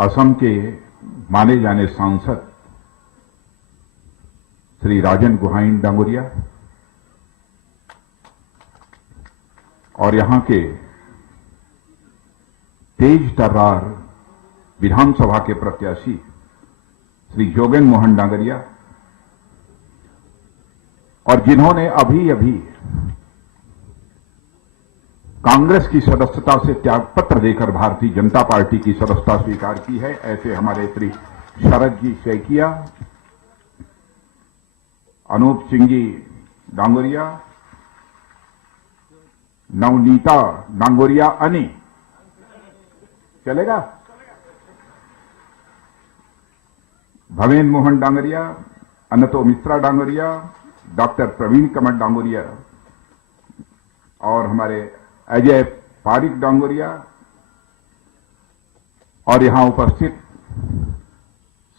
असम के माने जाने सांसद श्री राजन गुहाइन डांगोरिया और यहां के तेज तर्रार विधानसभा के प्रत्याशी श्री जोगेन मोहन डांगरिया और जिन्होंने अभी अभी कांग्रेस की सदस्यता से त्यागपत्र देकर भारतीय जनता पार्टी की सदस्यता स्वीकार की है, ऐसे हमारे श्री शरद जी सैकिया, अनूप सिंह जी डांगोरिया, नवनीता डांगोरिया अनी, चलेगा, भवेन मोहन डांगरिया, अनतो मिश्रा डांगोरिया, डॉक्टर प्रवीण कमर डांगोरिया और हमारे अजय पारिक डांगोरिया और यहां उपस्थित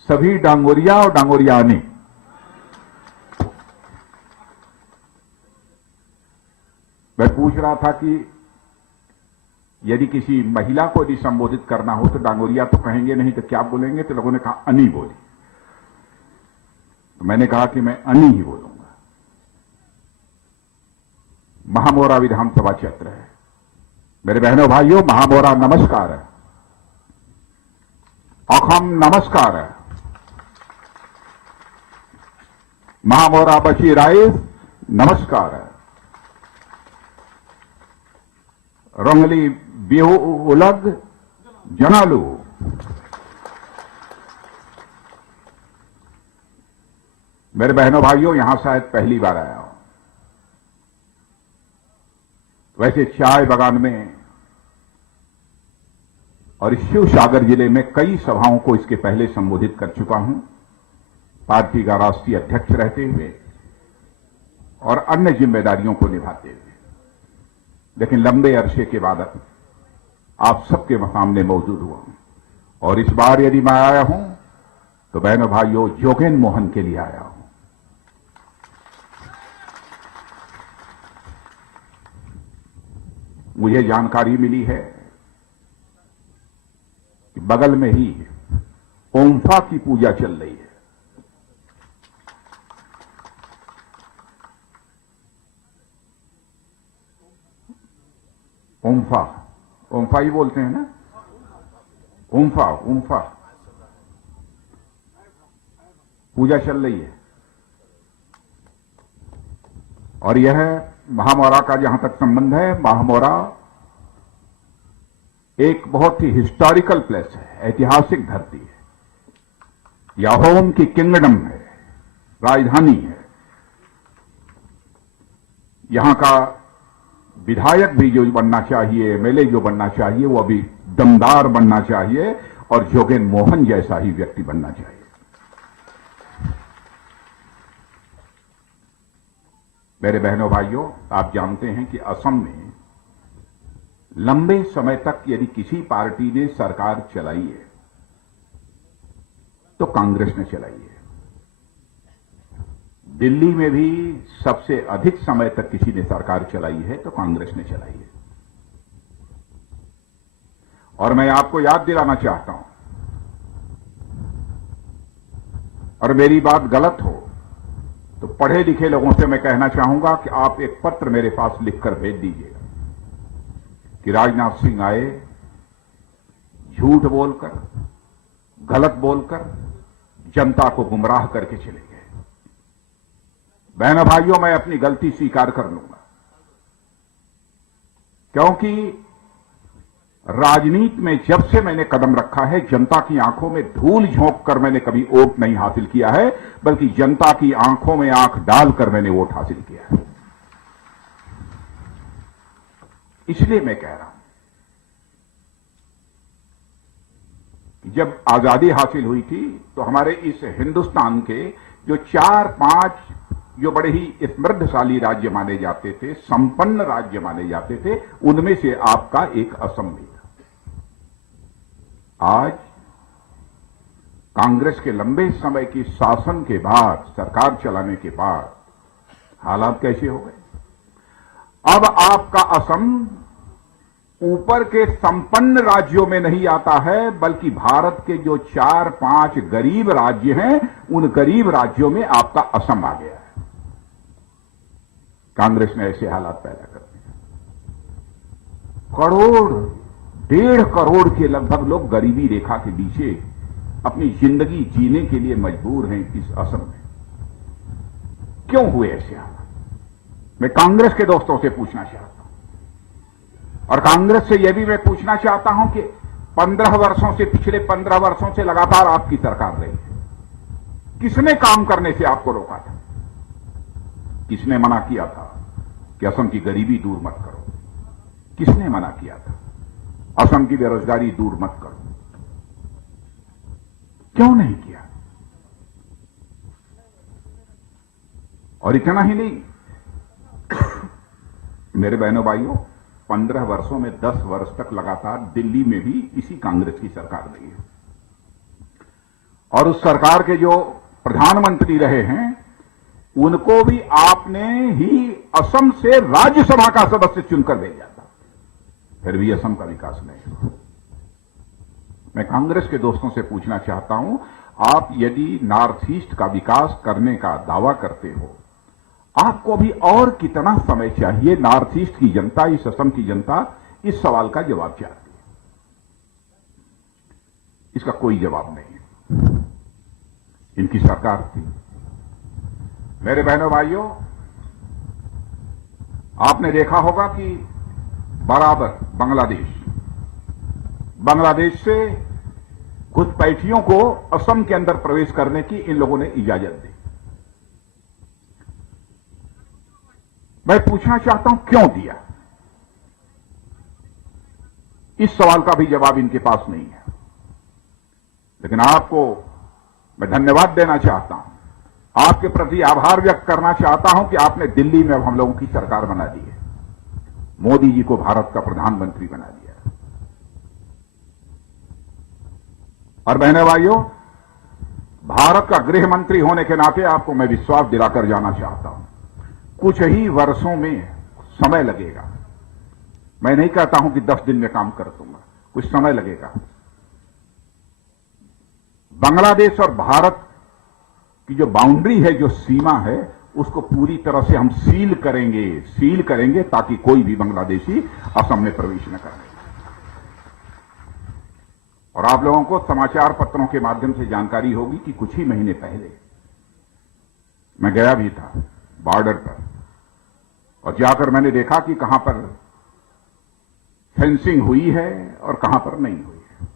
सभी डांगोरिया और डांगोरियानी। मैं पूछ रहा था कि यदि किसी महिला को यदि संबोधित करना हो तो डांगोरिया तो कहेंगे नहीं तो क्या बोलेंगे, तो लोगों ने कहा अनी बोली। तो मैंने कहा कि मैं अनी ही बोलूंगा। महामोरा विधानसभा क्षेत्र है। मेरे बहनों भाइयों, महामोरा नमस्कार है, अखम नमस्कार है, महामोरा बची राइस नमस्कार है, रंगली बेहू उलग जनालू। मेरे बहनों भाइयों, यहां शायद पहली बार आया हूं। वैसे चाय बागान में और शिव सागर जिले में कई सभाओं को इसके पहले संबोधित कर चुका हूं, पार्टी का राष्ट्रीय अध्यक्ष रहते हुए और अन्य जिम्मेदारियों को निभाते हुए। लेकिन लंबे अरसे के बाद आप सबके सामने मौजूद हुआ हूं और इस बार यदि मैं आया हूं तो बहनों भाइयों जोगेन मोहन के लिए आया हूं। मुझे जानकारी मिली है कि बगल में ही ओम्फा की पूजा चल रही है। ओम्फा, ओम्फा ही बोलते हैं ना, ओम्फा, ओम्फा पूजा चल रही है और यह महामोरा का जहां तक संबंध है, महामोरा एक बहुत ही हिस्टोरिकल प्लेस है, ऐतिहासिक धरती है। याहोम की किंगडम है, राजधानी है। यहां का विधायक भी जो बनना चाहिए, एमएलए जो बनना चाहिए, वो अभी दमदार बनना चाहिए और जोगेन मोहन जैसा ही व्यक्ति बनना चाहिए। मेरे बहनों भाइयों, आप जानते हैं कि असम में लंबे समय तक यदि किसी पार्टी ने सरकार चलाई है तो कांग्रेस ने चलाई है। दिल्ली में भी सबसे अधिक समय तक किसी ने सरकार चलाई है तो कांग्रेस ने चलाई है। और मैं आपको याद दिलाना चाहता हूं, और मेरी बात गलत हो तो पढ़े लिखे लोगों से मैं कहना चाहूंगा कि आप एक पत्र मेरे पास लिखकर भेज दीजिएगा कि राजनाथ सिंह आए, झूठ बोलकर, गलत बोलकर जनता को गुमराह करके चले गए। बहनों भाइयों, मैं अपनी गलती स्वीकार कर लूंगा, क्योंकि राजनीति में जब से मैंने कदम रखा है, जनता की आंखों में धूल झोंक कर मैंने कभी वोट नहीं हासिल किया है, बल्कि जनता की आंखों में आंख डालकर मैंने वोट हासिल किया है। इसलिए मैं कह रहा हूं कि जब आजादी हासिल हुई थी तो हमारे इस हिंदुस्तान के जो 4-5 जो बड़े ही समृद्धशाली राज्य माने जाते थे, संपन्न राज्य माने जाते थे, उनमें से आपका एक असम भी था। आज कांग्रेस के लंबे समय की शासन के बाद, सरकार चलाने के बाद हालात कैसे हो गए। अब आपका असम ऊपर के संपन्न राज्यों में नहीं आता है, बल्कि भारत के जो 4-5 गरीब राज्य हैं, उन गरीब राज्यों में आपका असम आ गया है। कांग्रेस ने ऐसे हालात पैदा कर दिए। करोड़ 1.5 करोड़ के लगभग लोग गरीबी रेखा के नीचे अपनी जिंदगी जीने के लिए मजबूर हैं इस असम में। क्यों हुए ऐसे हालात? मैं कांग्रेस के दोस्तों से पूछना चाहता हूं, और कांग्रेस से यह भी मैं पूछना चाहता हूं कि 15 वर्षों से, पिछले 15 वर्षों से लगातार आपकी सरकार रही है। किसने काम करने से आपको रोका था? किसने मना किया था कि असम की गरीबी दूर मत करो? किसने मना किया था असम की बेरोजगारी दूर मत करो? क्यों नहीं किया? और इतना ही नहीं, मेरे बहनों भाइयों, 15 वर्षों में 10 वर्ष तक लगातार दिल्ली में भी इसी कांग्रेस की सरकार रही है, और उस सरकार के जो प्रधानमंत्री रहे हैं उनको भी आपने ही असम से राज्यसभा का सदस्य चुनकर भेजा था। फिर भी असम का विकास नहीं हुआ। मैं कांग्रेस के दोस्तों से पूछना चाहता हूं, आप यदि नॉर्थ ईस्ट का विकास करने का दावा करते हो, आपको भी और कितना समय चाहिए? नॉर्थ ईस्ट की जनता, इस असम की जनता इस सवाल का जवाब चाहती है। इसका कोई जवाब नहीं है। इनकी सरकार थी। मेरे बहनों भाइयों, आपने देखा होगा कि बराबर बांग्लादेश से घुसपैठियों को असम के अंदर प्रवेश करने की इन लोगों ने इजाजत दी। मैं पूछना चाहता हूं, क्यों दिया? इस सवाल का भी जवाब इनके पास नहीं है। लेकिन आपको मैं धन्यवाद देना चाहता हूं, आपके प्रति आभार व्यक्त करना चाहता हूं कि आपने दिल्ली में अब हम लोगों की सरकार बना दी है, मोदी जी को भारत का प्रधानमंत्री बना दिया। और बहने भाइयों, भारत का गृह मंत्री होने के नाते आपको मैं विश्वास दिलाकर जाना चाहता हूं, कुछ ही वर्षों में समय लगेगा। मैं नहीं कहता हूं कि 10 दिन में काम कर दूंगा, कुछ समय लगेगा। बांग्लादेश और भारत की जो बाउंड्री है, जो सीमा है, उसको पूरी तरह से हम सील करेंगे ताकि कोई भी बांग्लादेशी असम में प्रवेश न करे। और आप लोगों को समाचार पत्रों के माध्यम से जानकारी होगी कि कुछ ही महीने पहले मैं गया भी था बॉर्डर पर, और जाकर मैंने देखा कि कहां पर फेंसिंग हुई है और कहां पर नहीं हुई है।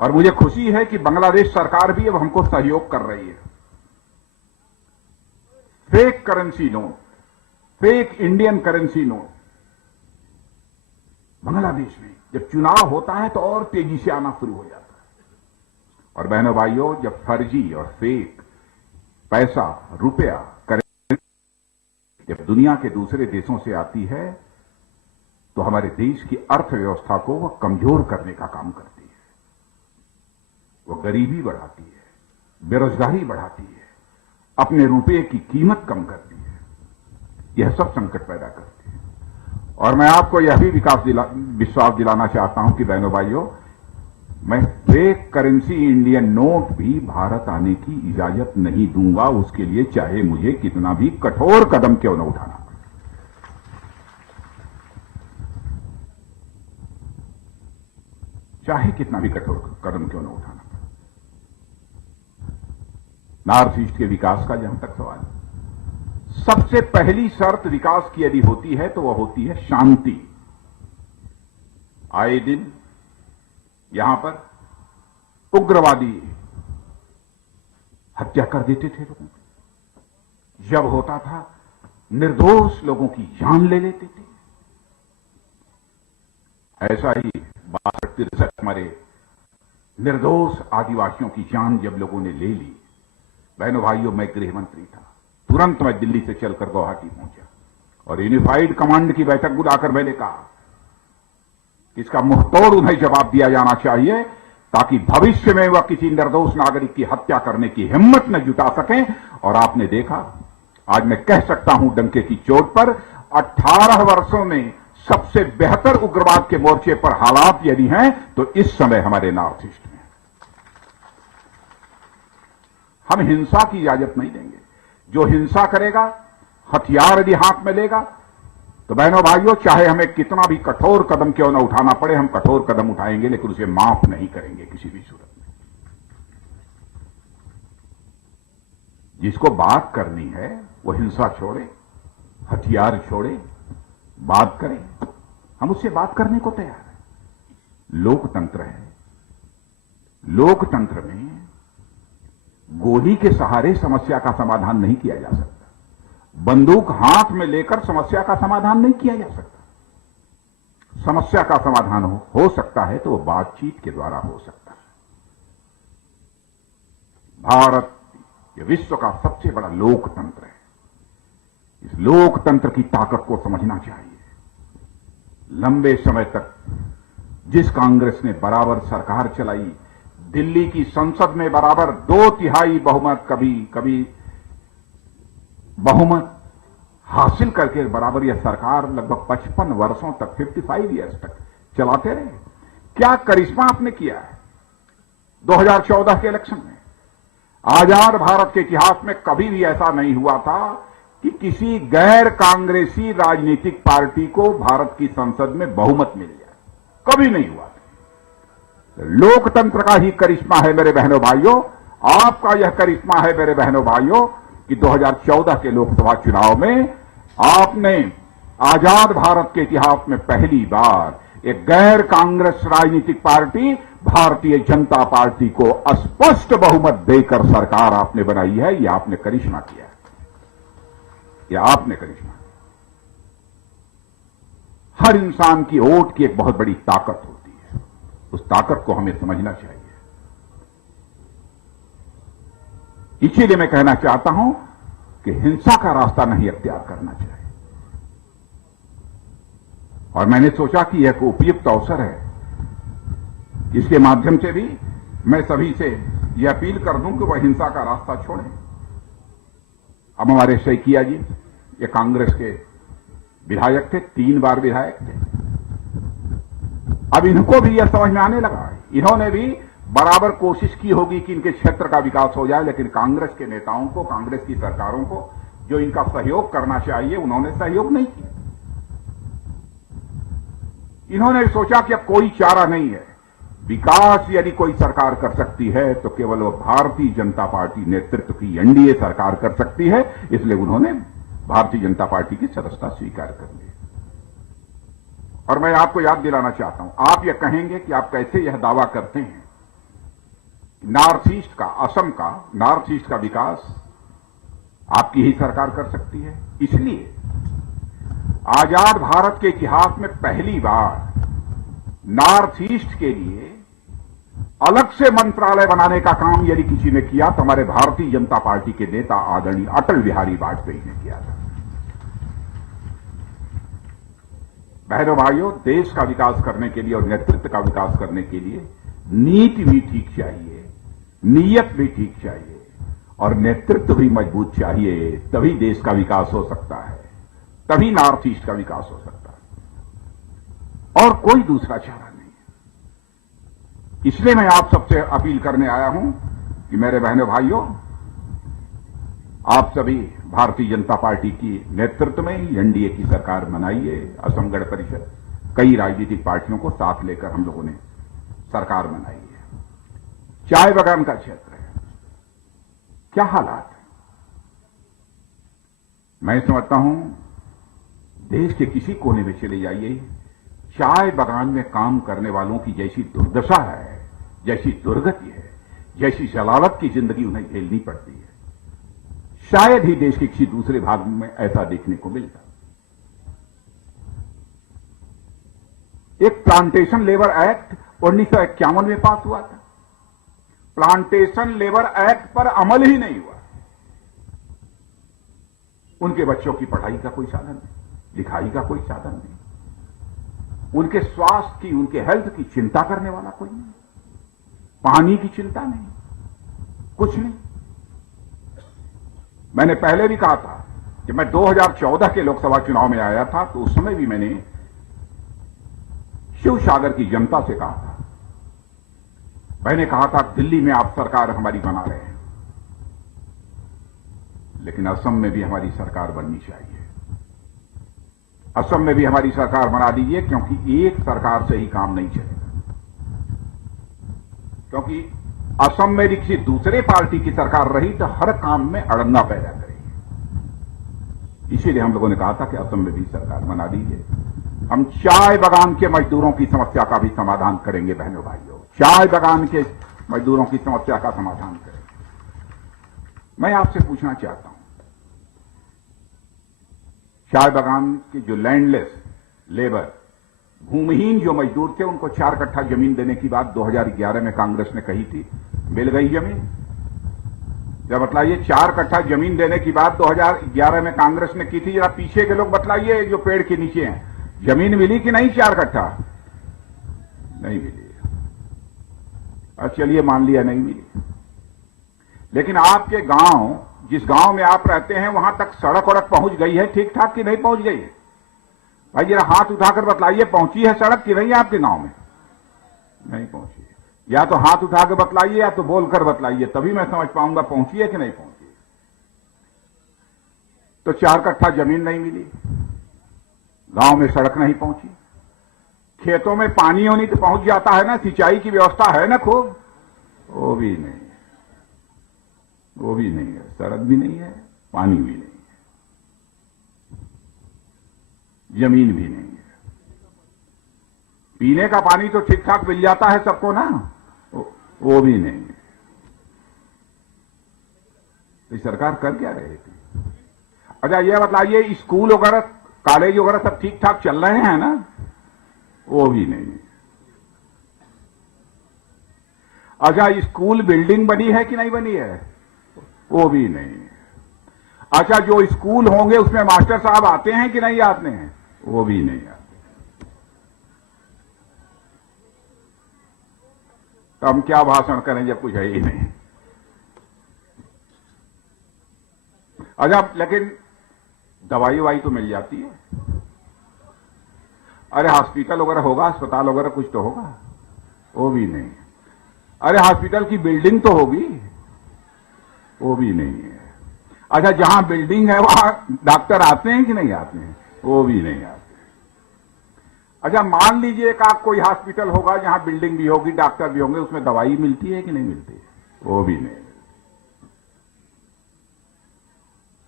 और मुझे खुशी है कि बांग्लादेश सरकार भी अब हमको सहयोग कर रही है। Fake currency note, fake Indian currency note Bangladesh में जब चुनाव होता है तो और तेजी से आना शुरू हो जाता है। और बहनों भाइयों, जब फर्जी और फेक पैसा, रुपया, करेंसी जब दुनिया के दूसरे देशों से आती है तो हमारे देश की अर्थव्यवस्था को वह कमजोर करने का काम करती है। वो गरीबी बढ़ाती है, बेरोजगारी बढ़ाती है, अपने रुपये की कीमत कम करती है। यह सब संकट पैदा करती है। और मैं आपको यह भी विश्वास दिलाना चाहता हूं कि बहनों भाइयों, मैं फेक करेंसी इंडियन नोट भी भारत आने की इजाजत नहीं दूंगा, उसके लिए चाहे मुझे कितना भी कठोर कदम क्यों न उठाना पड़े। चाहे कितना भी कठोर कदम क्यों न उठाना पड़े। नॉर्थ ईस्ट के विकास का जहां तक सवाल है, सबसे पहली शर्त विकास की यदि होती है तो वह होती है शांति। आए दिन यहां पर उग्रवादी हत्या कर देते थे लोगों की, जब होता था निर्दोष लोगों की जान ले लेते थे। ऐसा ही 62-63 मरे निर्दोष आदिवासियों की जान जब लोगों ने ले ली। बहनों भाइयों, मैं गृह मंत्री था, तुरंत मैं दिल्ली से चलकर गुवाहाटी पहुंचा और यूनिफाइड कमांड की बैठक बुलाकर मैंने कहा कि इसका मुंहतोड़ उन्हें जवाब दिया जाना चाहिए, ताकि भविष्य में वह किसी निर्दोष नागरिक की हत्या करने की हिम्मत न जुटा सकें। और आपने देखा, आज मैं कह सकता हूं डंके की चोट पर, 18 वर्षों में सबसे बेहतर उग्रवाद के मोर्चे पर हालात यदि हैं तो इस समय हमारे नॉर्थ ईस्ट में। हम हिंसा की इजाजत नहीं देंगे। जो हिंसा करेगा, हथियार यदि हाथ में लेगा, तो बहनों भाइयों, चाहे हमें कितना भी कठोर कदम क्यों न उठाना पड़े, हम कठोर कदम उठाएंगे, लेकिन उसे माफ नहीं करेंगे किसी भी सूरत में। जिसको बात करनी है वो हिंसा छोड़े, हथियार छोड़े, बात करें। हम उससे बात करने को तैयार हैं। लोकतंत्र है। लोकतंत्र में गोली के सहारे समस्या का समाधान नहीं किया जा सकता। बंदूक हाथ में लेकर समस्या का समाधान नहीं किया जा सकता। समस्या का समाधान हो सकता है तो वो बातचीत के द्वारा हो सकता है। भारत ये विश्व का सबसे बड़ा लोकतंत्र है। इस लोकतंत्र की ताकत को समझना चाहिए। लंबे समय तक जिस कांग्रेस ने बराबर सरकार चलाई, दिल्ली की संसद में बराबर 2/3 बहुमत, कभी बहुमत हासिल करके बराबर यह सरकार लगभग 55 वर्षों तक, 55 ईयर्स तक चलाते रहे। क्या करिश्मा आपने किया है 2014 के इलेक्शन में? आजाद भारत के इतिहास में कभी भी ऐसा नहीं हुआ था कि किसी गैर कांग्रेसी राजनीतिक पार्टी को भारत की संसद में बहुमत मिल जाए। कभी नहीं हुआ। लोकतंत्र का ही करिश्मा है मेरे बहनों भाइयों। आपका यह करिश्मा है मेरे बहनों भाइयों कि 2014 के लोकसभा चुनाव में आपने आजाद भारत के इतिहास में पहली बार एक गैर कांग्रेस राजनीतिक पार्टी भारतीय जनता पार्टी को स्पष्ट बहुमत देकर सरकार आपने बनाई है। यह आपने करिश्मा किया है। यह आपने करिश्मा। हर इंसान की वोट की एक बहुत बड़ी ताकत होती है। उस ताकत को हमें समझना चाहिए। इसीलिए मैं कहना चाहता हूं कि हिंसा का रास्ता नहीं अख्तियार करना चाहिए। और मैंने सोचा कि यह एक उपयुक्त अवसर है, इसके माध्यम से भी मैं सभी से यह अपील कर दूं कि वह हिंसा का रास्ता छोड़ें। अब हमारे शैकिया जी, ये कांग्रेस के विधायक थे, 3 बार विधायक थे। अब इनको भी यह समझ में आने लगा है। इन्होंने भी बराबर कोशिश की होगी कि इनके क्षेत्र का विकास हो जाए, लेकिन कांग्रेस के नेताओं को, कांग्रेस की सरकारों को जो इनका सहयोग करना चाहिए, उन्होंने सहयोग नहीं किया। इन्होंने सोचा कि अब कोई चारा नहीं है, विकास यदि कोई सरकार कर सकती है तो केवल वो भारतीय जनता पार्टी नेतृत्व की एनडीए सरकार कर सकती है। इसलिए उन्होंने भारतीय जनता पार्टी की सदस्यता स्वीकार कर ली। और मैं आपको याद दिलाना चाहता हूं, आप यह कहेंगे कि आप कैसे यह दावा करते हैं नॉर्थ ईस्ट का, असम का, नॉर्थ ईस्ट का विकास आपकी ही सरकार कर सकती है। इसलिए आजाद भारत के इतिहास में पहली बार नॉर्थ ईस्ट के लिए अलग से मंत्रालय बनाने का काम यदि किसी ने किया तो हमारे भारतीय जनता पार्टी के नेता आदरणीय अटल बिहारी वाजपेयी ने किया था। बहनों भाइयों, देश का विकास करने के लिए और नेतृत्व का विकास करने के लिए नीति भी ठीक चाहिए, नीयत भी ठीक चाहिए और नेतृत्व भी मजबूत चाहिए। तभी देश का विकास हो सकता है, तभी नॉर्थ ईस्ट का विकास हो सकता है। और कोई दूसरा चारा नहीं। इसलिए मैं आप सबसे अपील करने आया हूं कि मेरे बहनों भाइयों, आप सभी भारतीय जनता पार्टी की नेतृत्व में एनडीए की सरकार बनाइए। असम गण परिषद, कई राजनीतिक पार्टियों को साथ लेकर हम लोगों ने सरकार बनाई है। चाय बागान का क्षेत्र है, क्या हालात है? मैं समझता हूं देश के किसी कोने में चले जाइए, चाय बागान में काम करने वालों की जैसी दुर्दशा है, जैसी दुर्गति है, जैसी जलालत की जिंदगी उन्हें झेलनी पड़ती है, शायद ही देश के किसी दूसरे भाग में ऐसा देखने को मिलता। एक प्लांटेशन लेबर एक्ट 1951 में पास हुआ था। प्लांटेशन लेबर एक्ट पर अमल ही नहीं हुआ। उनके बच्चों की पढ़ाई का कोई साधन नहीं, लिखाई का कोई साधन नहीं, उनके स्वास्थ्य की, उनके हेल्थ की चिंता करने वाला कोई नहीं, पानी की चिंता नहीं, कुछ नहीं। मैंने पहले भी कहा था कि मैं 2014 के लोकसभा चुनाव में आया था तो उस समय भी मैंने शिव सागर की जनता से कहा था। मैंने कहा था दिल्ली में आप सरकार हमारी बना रहे हैं, लेकिन असम में भी हमारी सरकार बननी चाहिए। असम में भी हमारी सरकार बना दीजिए, क्योंकि एक सरकार से ही काम नहीं चलेगा। क्योंकि असम में किसी दूसरे पार्टी की सरकार रही तो हर काम में अड़ंगा पैदा करेगी। इसीलिए हम लोगों ने कहा था कि असम में भी सरकार बना दीजिए। हम चाय बागान के मजदूरों की समस्या का भी समाधान करेंगे। बहनों भाइयों, चाय बागान के मजदूरों की समस्या का समाधान करेंगे। मैं आपसे पूछना चाहता हूं, चाय बागान के जो लैंडलेस लेबर, भूमिहीन जो मजदूर थे, उनको 4 कट्ठा जमीन देने की बात 2011 में कांग्रेस ने कही थी। मिल गई जमीन? जरा बतलाइए, 4 कट्ठा जमीन देने की बात 2011 में कांग्रेस ने की थी। जरा पीछे के लोग बतलाइए, जो पेड़ के नीचे हैं, जमीन मिली कि नहीं? 4 कट्ठा नहीं मिली। चलिए मान लिया नहीं मिली, लेकिन आपके गांव, जिस गांव में आप रहते हैं, वहां तक सड़क वड़क पहुंच गई है ठीक ठाक कि नहीं पहुंच गई है? भाई जरा हाथ उठाकर बतलाइए, पहुंची है सड़क कि नहीं आपके गांव में? नहीं पहुंची है। या तो हाथ उठाकर बतलाइए या तो बोलकर बतलाइए, तभी मैं समझ पाऊंगा पहुंची है कि नहीं पहुंची। तो 4 कट्ठा जमीन नहीं मिली, गांव में सड़क नहीं पहुंची, खेतों में पानी होनी तो पहुंच जाता है ना, सिंचाई की व्यवस्था है ना खूब, वो भी नहीं, वो भी नहीं है। सड़क भी नहीं है, पानी भी नहीं है, जमीन भी नहीं है। पीने का पानी तो ठीक ठाक मिल जाता है सबको ना, वो भी नहीं है। तो सरकार कर क्या रही थी? अच्छा ये बताइए, स्कूल वगैरह, कॉलेज वगैरह सब ठीक ठाक चल रहे हैं ना? वो भी नहीं है। अच्छा स्कूल बिल्डिंग बनी है कि नहीं बनी है? वो भी नहीं है। अच्छा जो स्कूल होंगे उसमें मास्टर साहब आते हैं कि नहीं आते हैं? वो भी नहीं आते। तो हम क्या भाषण करें जब कुछ है ही नहीं। अच्छा लेकिन दवाई वाई तो मिल जाती है। अरे हॉस्पिटल वगैरह होगा, अस्पताल वगैरह कुछ तो होगा, वो भी नहीं। अरे हॉस्पिटल की बिल्डिंग तो होगी, वो भी नहीं है। अच्छा जहां बिल्डिंग है वहां डॉक्टर आते हैं कि नहीं आते हैं? वो भी नहीं आते। अच्छा मान लीजिए एक आप कोई हॉस्पिटल होगा जहां बिल्डिंग भी होगी, डॉक्टर भी होंगे, उसमें दवाई मिलती है कि नहीं मिलती है? वो भी नहीं।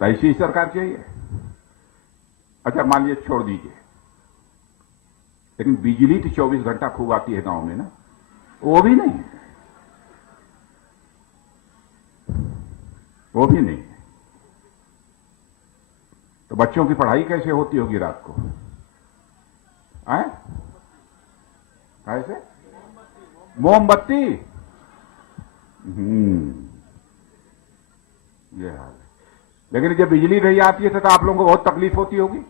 तो ऐसी सरकार चाहिए। अच्छा मान लीजिए छोड़ दीजिए, लेकिन बिजली तो 24 घंटा खूब आती है गांव में ना, वो भी नहीं है, वो भी नहीं है। तो बच्चों की पढ़ाई कैसे होती होगी रात को? आए कैसे? मोमबत्ती। ये हाल है। लेकिन जब बिजली नहीं आती है तो आप लोगों को बहुत तकलीफ होती होगी।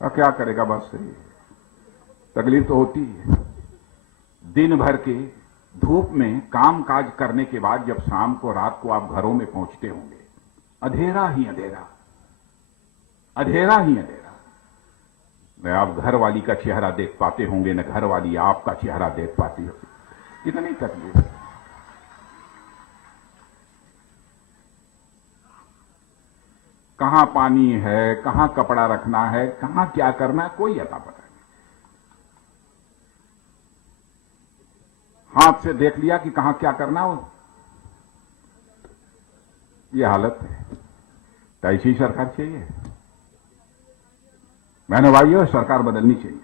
क्या करेगा, बस सही तकलीफ तो होती है। दिन भर के धूप में काम काज करने के बाद जब शाम को, रात को आप घरों में पहुंचते होंगे, अंधेरा ही अंधेरा, अंधेरा ही अंधेरा। न आप घर वाली का चेहरा देख पाते होंगे, न घर वाली आपका चेहरा देख पाती होगी। इतनी तकलीफ है। कहां पानी है, कहां कपड़ा रखना है, कहां क्या करना है, कोई अता पता नहीं। हाथ से देख लिया कि कहां क्या करना हो, यह हालत है। तो ऐसी सरकार चाहिए। मैंने भाइयों, सरकार बदलनी चाहिए।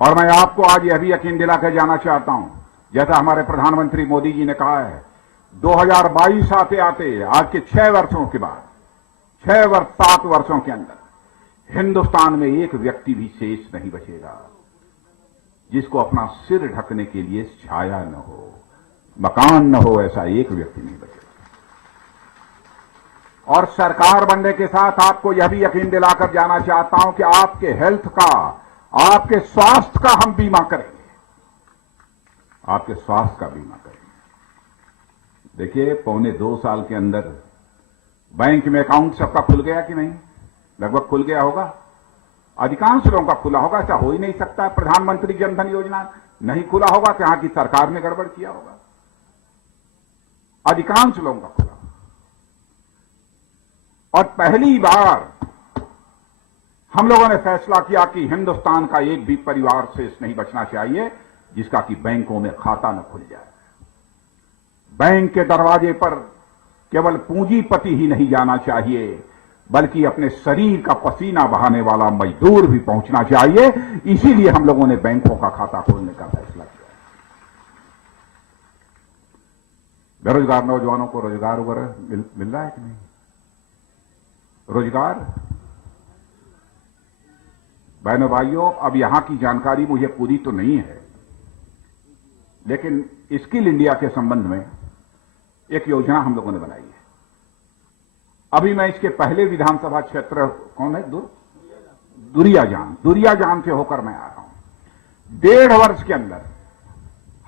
और मैं आपको आज यह भी यकीन दिला कर जाना चाहता हूं, जैसा हमारे प्रधानमंत्री मोदी जी ने कहा है, 2022 आते आते आज के 6 वर्षों के बाद, 7 वर्षों के अंदर हिंदुस्तान में एक व्यक्ति भी शेष नहीं बचेगा जिसको अपना सिर ढकने के लिए छाया न हो, मकान न हो, ऐसा एक व्यक्ति नहीं बचेगा। और सरकार बनने के साथ आपको यह भी यकीन दिलाकर जाना चाहता हूं कि आपके हेल्थ का, आपके स्वास्थ्य का हम बीमा करेंगे, आपके स्वास्थ्य का बीमा करेंगे। देखिए 1.25 साल के अंदर बैंक में अकाउंट सबका खुल गया कि नहीं? लगभग खुल गया होगा। अधिकांश लोगों का खुला होगा। ऐसा हो ही नहीं सकता। प्रधानमंत्री जनधन योजना नहीं खुला होगा तो यहां की सरकार ने गड़बड़ किया होगा। अधिकांश लोगों का खुला। और पहली बार हम लोगों ने फैसला किया कि हिंदुस्तान का एक भी परिवार शेष नहीं बचना चाहिए जिसका कि बैंकों में खाता न खुल जाए। बैंक के दरवाजे पर केवल पूंजीपति ही नहीं जाना चाहिए, बल्कि अपने शरीर का पसीना बहाने वाला मजदूर भी पहुंचना चाहिए। इसीलिए हम लोगों ने बैंकों का खाता खोलने का फैसला किया। बेरोजगार नौजवानों को रोजगार वगैरह मिल रहा है कि नहीं? रोजगार, बहनों भाइयों, अब यहां की जानकारी मुझे पूरी तो नहीं है, लेकिन स्किल इंडिया के संबंध में एक योजना हम लोगों ने बनाई है। अभी मैं इसके पहले विधानसभा क्षेत्र कौन है, दुरियाजान से होकर मैं आ रहा हूं। 1.5 वर्ष के अंदर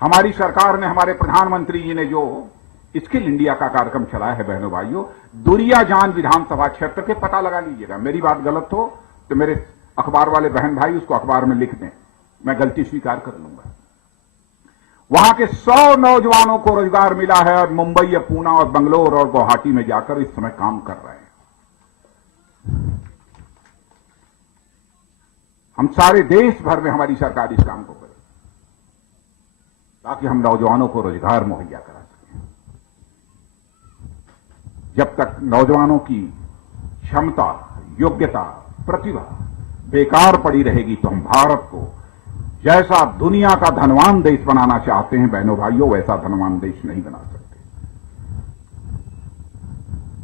हमारी सरकार ने, हमारे प्रधानमंत्री जी ने जो स्किल इंडिया का कार्यक्रम चलाया है, बहनों भाइयों, दुरियाजान विधानसभा क्षेत्र के पता लगा लीजिएगा। मेरी बात गलत हो तो मेरे अखबार वाले बहन भाई उसको अखबार में लिख दें, मैं गलती स्वीकार कर लूंगा। वहां के 100 नौजवानों को रोजगार मिला है और मुंबई या पूना और बंगलोर और गुवाहाटी में जाकर इस समय काम कर रहे हैं। हम सारे देश भर में हमारी सरकार इस काम को करे ताकि हम नौजवानों को रोजगार मुहैया करा सकें। जब तक नौजवानों की क्षमता, योग्यता, प्रतिभा बेकार पड़ी रहेगी तो हम भारत को जैसा दुनिया का धनवान देश बनाना चाहते हैं, बहनों भाइयों, वैसा धनवान देश नहीं बना सकते।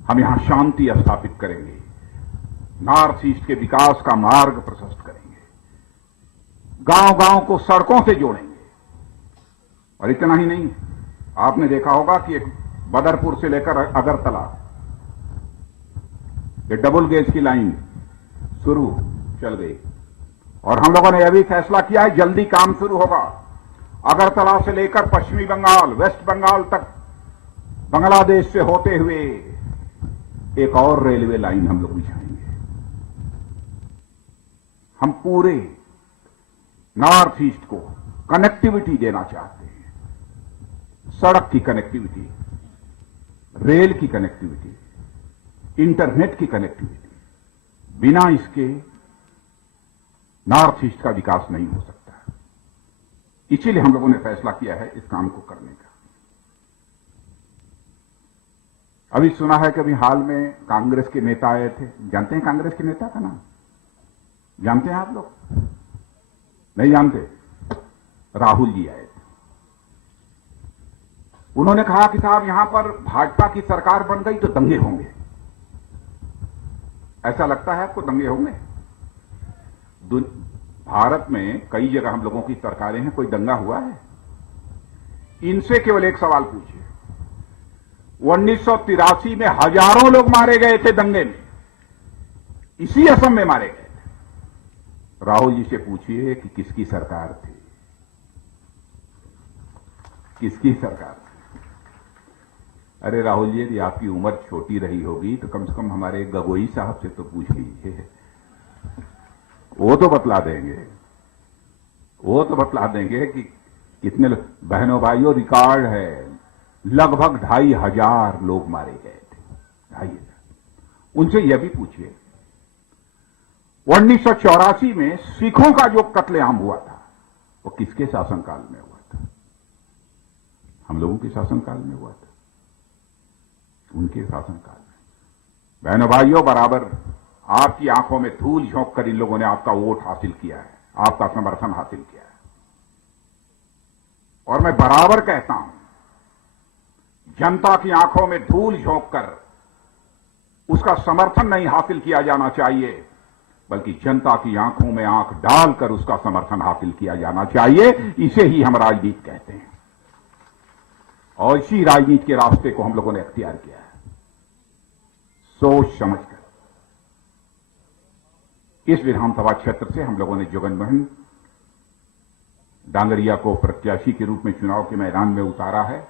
हम यहां शांति स्थापित करेंगे, नॉर्थ ईस्ट के विकास का मार्ग प्रशस्त करेंगे, गांव-गांव को सड़कों से जोड़ेंगे। और इतना ही नहीं, आपने देखा होगा कि एक बदरपुर से लेकर अगरतला ये डबल गेज की लाइन शुरू चल गई और हम लोगों ने यह भी फैसला किया है जल्दी काम शुरू होगा। अगरतला से लेकर पश्चिमी बंगाल, वेस्ट बंगाल तक बांग्लादेश से होते हुए एक और रेलवे लाइन हम लोग बिछाएंगे। हम पूरे नॉर्थ ईस्ट को कनेक्टिविटी देना चाहते हैं, सड़क की कनेक्टिविटी, रेल की कनेक्टिविटी, इंटरनेट की कनेक्टिविटी। बिना इसके नॉर्थ ईस्ट का विकास नहीं हो सकता। इसीलिए हम लोगों ने फैसला किया है इस काम को करने का। अभी सुना है कि अभी हाल में कांग्रेस के नेता आए थे। जानते हैं कांग्रेस के नेता का नाम? जानते हैं आप लोग? नहीं जानते? राहुल जी आए थे। उन्होंने कहा कि साहब यहां पर भाजपा की सरकार बन गई तो दंगे होंगे। ऐसा लगता है आपको दंगे होंगे? भारत में कई जगह हम लोगों की सरकारें हैं, कोई दंगा हुआ है? इनसे केवल एक सवाल पूछिए। 1983 में हजारों लोग मारे गए थे दंगे में, इसी असम में मारे गए थे। राहुल जी से पूछिए कि किसकी सरकार थी, किसकी सरकार थी? अरे राहुल जी, यदि आपकी उम्र छोटी रही होगी तो कम से कम हमारे गगोई साहब से तो पूछ लीजिए, वो तो बतला देंगे। वो तो बतला देंगे कि कितने बहनों भाइयों, रिकॉर्ड है लगभग 2,500 लोग मारे गए थे। 2,500। उनसे यह भी पूछिए 1984 में सिखों का जो कत्लेआम हुआ था वो किसके शासनकाल में हुआ था? हम लोगों के शासनकाल में हुआ था, उनके शासनकाल में। बहनों भाइयों, बराबर आपकी आंखों में धूल झोंक कर इन लोगों ने आपका वोट हासिल किया है, आपका समर्थन हासिल किया है। और मैं बराबर कहता हूं, जनता की आंखों में धूल झोंक कर उसका समर्थन नहीं हासिल किया जाना चाहिए, बल्कि जनता की आंखों में आंख डालकर उसका समर्थन हासिल किया जाना चाहिए। इसे ही हम राजनीति कहते हैं और इसी राजनीति के रास्ते को हम लोगों ने अख्तियार किया है, सोच समझकर। इस विधानसभा क्षेत्र से हम लोगों ने जोगनमोहन डांगरिया को प्रत्याशी के रूप में चुनाव के मैदान में उतारा है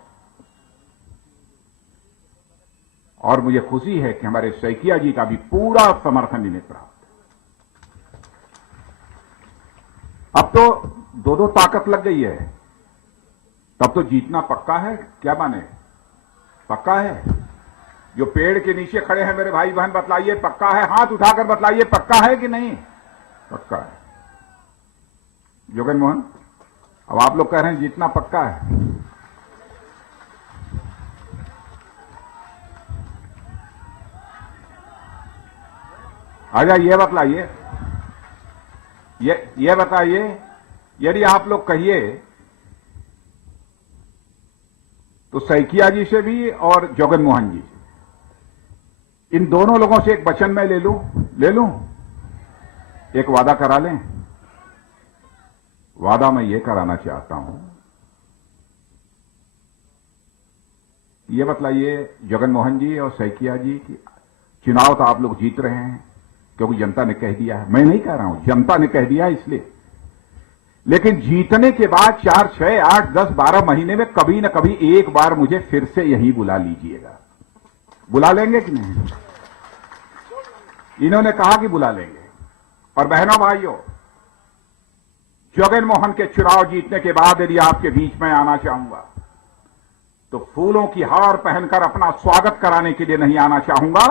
और मुझे खुशी है कि हमारे सैकिया जी का भी पूरा समर्थन इन्हें प्राप्त है। अब तो दो दो ताकत लग गई है, तब तो जीतना पक्का है। क्या माने पक्का है? जो पेड़ के नीचे खड़े हैं मेरे भाई बहन, बतलाइए पक्का है? हाथ उठाकर बतलाइए पक्का है कि नहीं? पक्का है। जोगन मोहन, अब आप लोग कह रहे हैं जीतना पक्का है। आजा ये बतलाइए, ये बताइए, यदि आप लोग कहिए तो सैकिया जी से भी और जोगन मोहन जी से, इन दोनों लोगों से एक वचन मैं ले लूं, एक वादा करा लें। वादा मैं ये कराना चाहता हूं, ये बतलाइए जोगन मोहन जी और सैकिया जी की चुनाव तो आप लोग जीत रहे हैं क्योंकि जनता ने कह दिया है। मैं नहीं कह रहा हूं, जनता ने कह दिया इसलिए। लेकिन जीतने के बाद 4, 6, 8, 10, 12 महीने में कभी न कभी एक बार मुझे फिर से यही बुला लीजिएगा। बुला लेंगे कि नहीं? इन्होंने कहा कि बुला लेंगे। और बहनों भाइयों, जोगन मोहन के चुनाव जीतने के बाद यदि आपके बीच में आना चाहूंगा तो फूलों की हार पहनकर अपना स्वागत कराने के लिए नहीं आना चाहूंगा,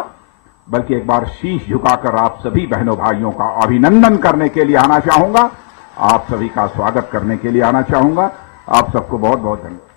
बल्कि एक बार शीश झुकाकर आप सभी बहनों भाइयों का अभिनंदन करने के लिए आना चाहूंगा, आप सभी का स्वागत करने के लिए आना चाहूंगा। आप सबको बहुत बहुत धन्यवाद।